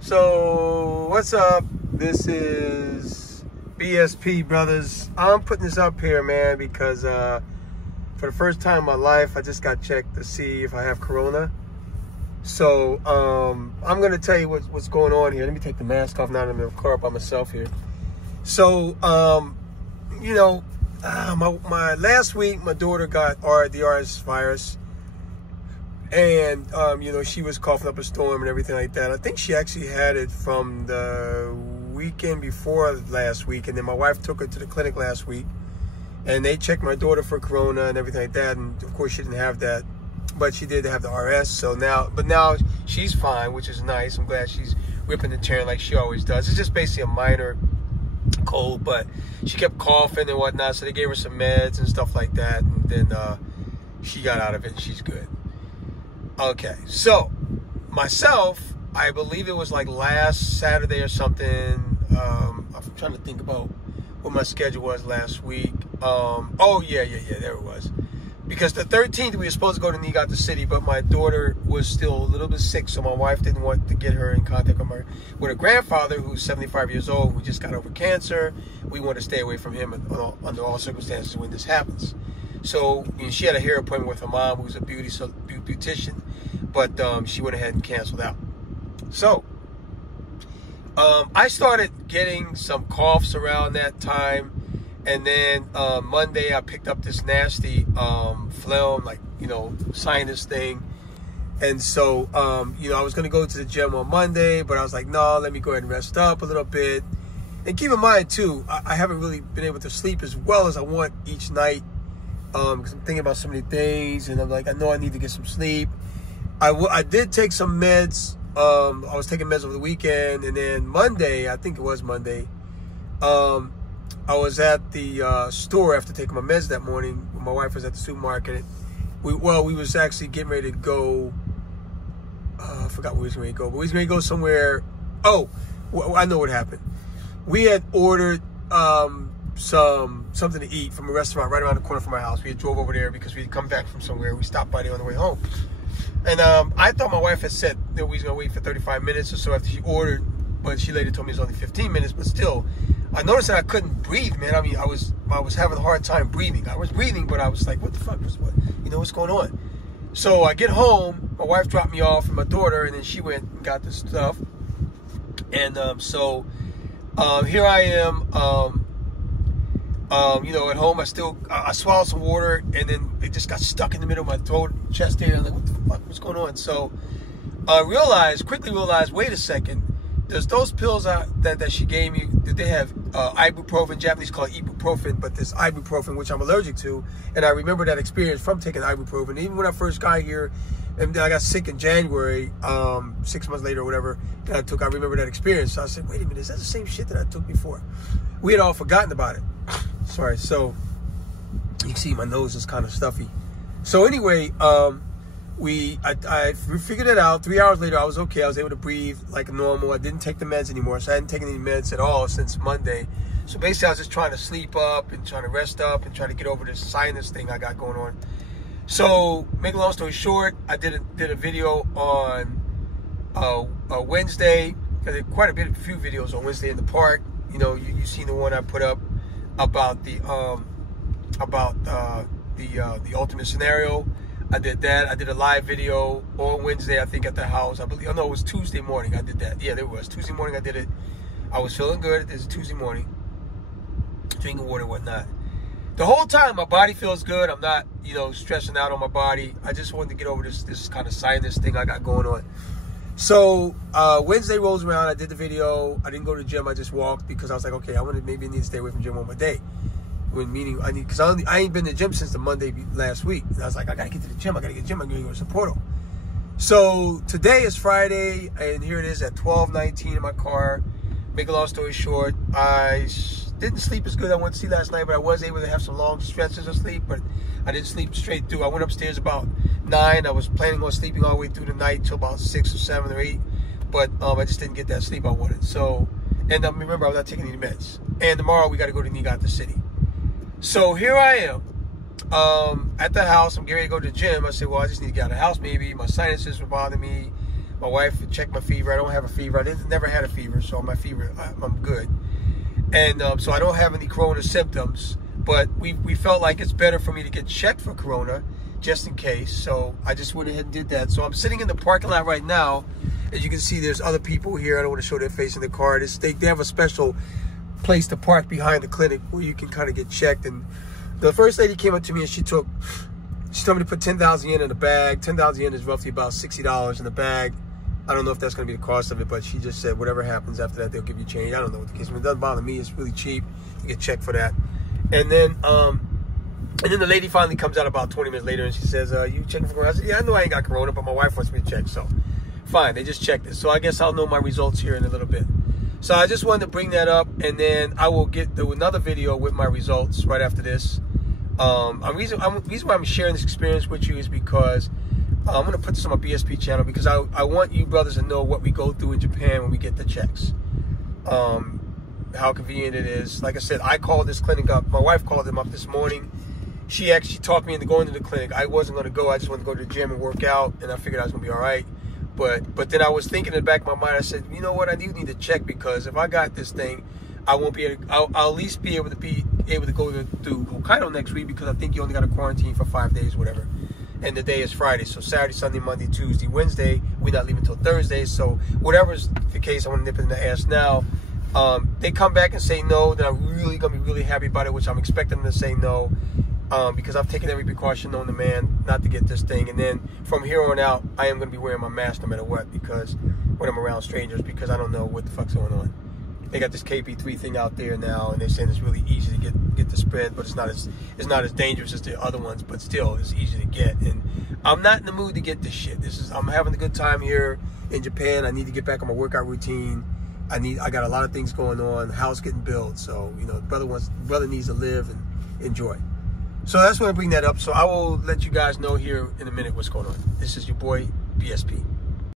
So, what's up? This is BSP, brothers. I'm putting this up here, man, because for the first time in my life, I just got checked to see if I have corona. So, I'm going to tell you what's going on here. Let me take the mask off now. I'm in the car by myself here. So, my last week, my daughter got the RS virus. And, she was coughing up a storm and everything like that. I think she actually had it from the weekend before last week. And then my wife took her to the clinic last week. And they checked my daughter for corona and everything like that. And, of course, she didn't have that. But she did have the RS. So now she's fine, which is nice. I'm glad she's whipping and tearing like she always does. It's just basically a minor cold. But she kept coughing and whatnot. So they gave her some meds and stuff like that. And then she got out of it and she's good. Okay, so myself, I believe it was like last Saturday or something. I'm trying to think about what my schedule was last week. There it was. Because the 13th, we were supposed to go to Niigata City, but my daughter was still a little bit sick, so my wife didn't want to get her in contact with her grandfather, who's 75 years old, who just got over cancer. We want to stay away from him under all circumstances when this happens. So she had a hair appointment with her mom, who's a beautician, but she went ahead and canceled out. So I started getting some coughs around that time, and then Monday I picked up this nasty phlegm, sinus thing. And so I was going to go to the gym on Monday, but I was like, no, let me go ahead and rest up a little bit. And keep in mind too, I haven't really been able to sleep as well as I want each night. Because I'm thinking about so many things, and I'm like, I know I need to get some sleep. I did take some meds. I was taking meds over the weekend, and then Monday, I think it was Monday, I was at the store after taking my meds that morning. My wife was at the supermarket. We was actually getting ready to go. I forgot where we was going to go, but we was going to go somewhere. Oh, I know what happened. We had ordered something to eat from a restaurant right around the corner from our house. We had drove over there because we had come back from somewhere. We stopped by there on the way home. And I thought my wife had said that we was going to wait for 35 minutes or so after she ordered, but she later told me it was only 15 minutes. But still, I noticed that I couldn't breathe, man. I mean, I was having a hard time breathing. I was breathing, but I was like, what the fuck? What's going on? So I get home. My wife dropped me off and my daughter, and then she went and got the stuff. And here I am. At home, I swallowed some water, and then it just got stuck in the middle of my throat, chest area. I'm like, what the fuck, what's going on? So I quickly realized, wait a second, there's those pills that she gave me, that they have ibuprofen, Japanese call it ibuprofen, but there's ibuprofen, which I'm allergic to, and I remember that experience from taking ibuprofen. Even when I first got here, and then I got sick in January, 6 months later or whatever, I remember that experience. So I said, wait a minute, is that the same shit that I took before? We had all forgotten about it. Sorry, so you can see my nose is kind of stuffy. So anyway, I figured it out. 3 hours later, I was okay. I was able to breathe like normal. I didn't take the meds anymore, so I hadn't taken any meds at all since Monday. So basically, I was just trying to sleep up and trying to rest up and trying to get over this sinus thing I got going on. So, make a long story short, I did a video on Wednesday. I did quite a few videos on Wednesday in the park. You seen the one I put up about the ultimate scenario. I did that. I did a live video on Wednesday, I think, at the house. I believe. Oh no, it was Tuesday morning. I did that. Yeah, there was Tuesday morning. I did it. I was feeling good. This is Tuesday morning, drinking water, and whatnot. The whole time, my body feels good. I'm not, stressing out on my body. I just wanted to get over this kind of sinus thing I got going on. So Wednesday rolls around. I did the video. I didn't go to the gym. I just walked because I was like, okay, maybe I need to stay away from the gym one more day. Because I ain't been to the gym since the Monday last week. And I was like, I gotta get to the gym. I'm gonna go to Sapporo. So today is Friday, and here it is at 12:19 in my car. Make a long story short, I didn't sleep as good as I wanted to sleep last night, but I was able to have some long stretches of sleep, but I didn't sleep straight through. I went upstairs about 9. I was planning on sleeping all the way through the night till about 6 or 7 or 8, but I just didn't get that sleep I wanted. So, and remember, I was not taking any meds. And tomorrow we got to go to Niigata City. So here I am at the house. I'm getting ready to go to the gym. I said, well, I just need to get out of the house maybe. My sinuses were bothering me. My wife checked my fever. I don't have a fever. Never had a fever, so my fever, I'm good. And so I don't have any corona symptoms, but we felt like it's better for me to get checked for corona just in case. So I just went ahead and did that. So I'm sitting in the parking lot right now. As you can see, there's other people here. I don't want to show their face in the car. They have a special place to park behind the clinic where you can kind of get checked. And the first lady came up to me and she told me to put 10,000 yen in the bag. 10,000 yen is roughly about $60 in the bag. I don't know if that's going to be the cost of it, but she just said whatever happens after that, they'll give you change. I don't know what the case is. It doesn't bother me. It's really cheap. You get checked for that. And then the lady finally comes out about 20 minutes later and she says, you checking for corona? I said, yeah, I know I ain't got corona, but my wife wants me to check. So fine, they just checked it. So I guess I'll know my results here in a little bit. So I just wanted to bring that up, and then I will get to another video with my results right after this. The reason why I'm sharing this experience with you is because I'm going to put this on my BSP channel because I want you brothers to know what we go through in Japan when we get the checks. How convenient it is. Like I said, I called this clinic up. My wife called them up this morning. She actually talked me into going to the clinic. I wasn't going to go. I just wanted to go to the gym and work out, and I figured I was going to be all right. But then I was thinking in the back of my mind, I said, you know what, I do need to check, because if I got this thing, I won't be able to, I'll at least be able to go through Hokkaido next week, because I think you only got to quarantine for 5 days, whatever. And the day is Friday, so Saturday, Sunday, Monday, Tuesday, Wednesday, we're not leaving until Thursday. So whatever's the case, I want to nip it in the ass now. They come back and say no, then I'm really going to be really happy about it, which I'm expecting them to say no. Because I've taken every precaution known to man not to get this thing. And then from here on out, I am going to be wearing my mask no matter what, because when I'm around strangers, because I don't know what the fuck's going on. They got this KP3 thing out there now, and they're saying it's really easy to get the spread, but it's not as dangerous as the other ones, but still it's easy to get. And I'm not in the mood to get this shit. I'm having a good time here in Japan. I need to get back on my workout routine. I got a lot of things going on. House getting built, so you know, brother needs to live and enjoy. So that's why I bring that up. So I will let you guys know here in a minute what's going on. This is your boy, BSP.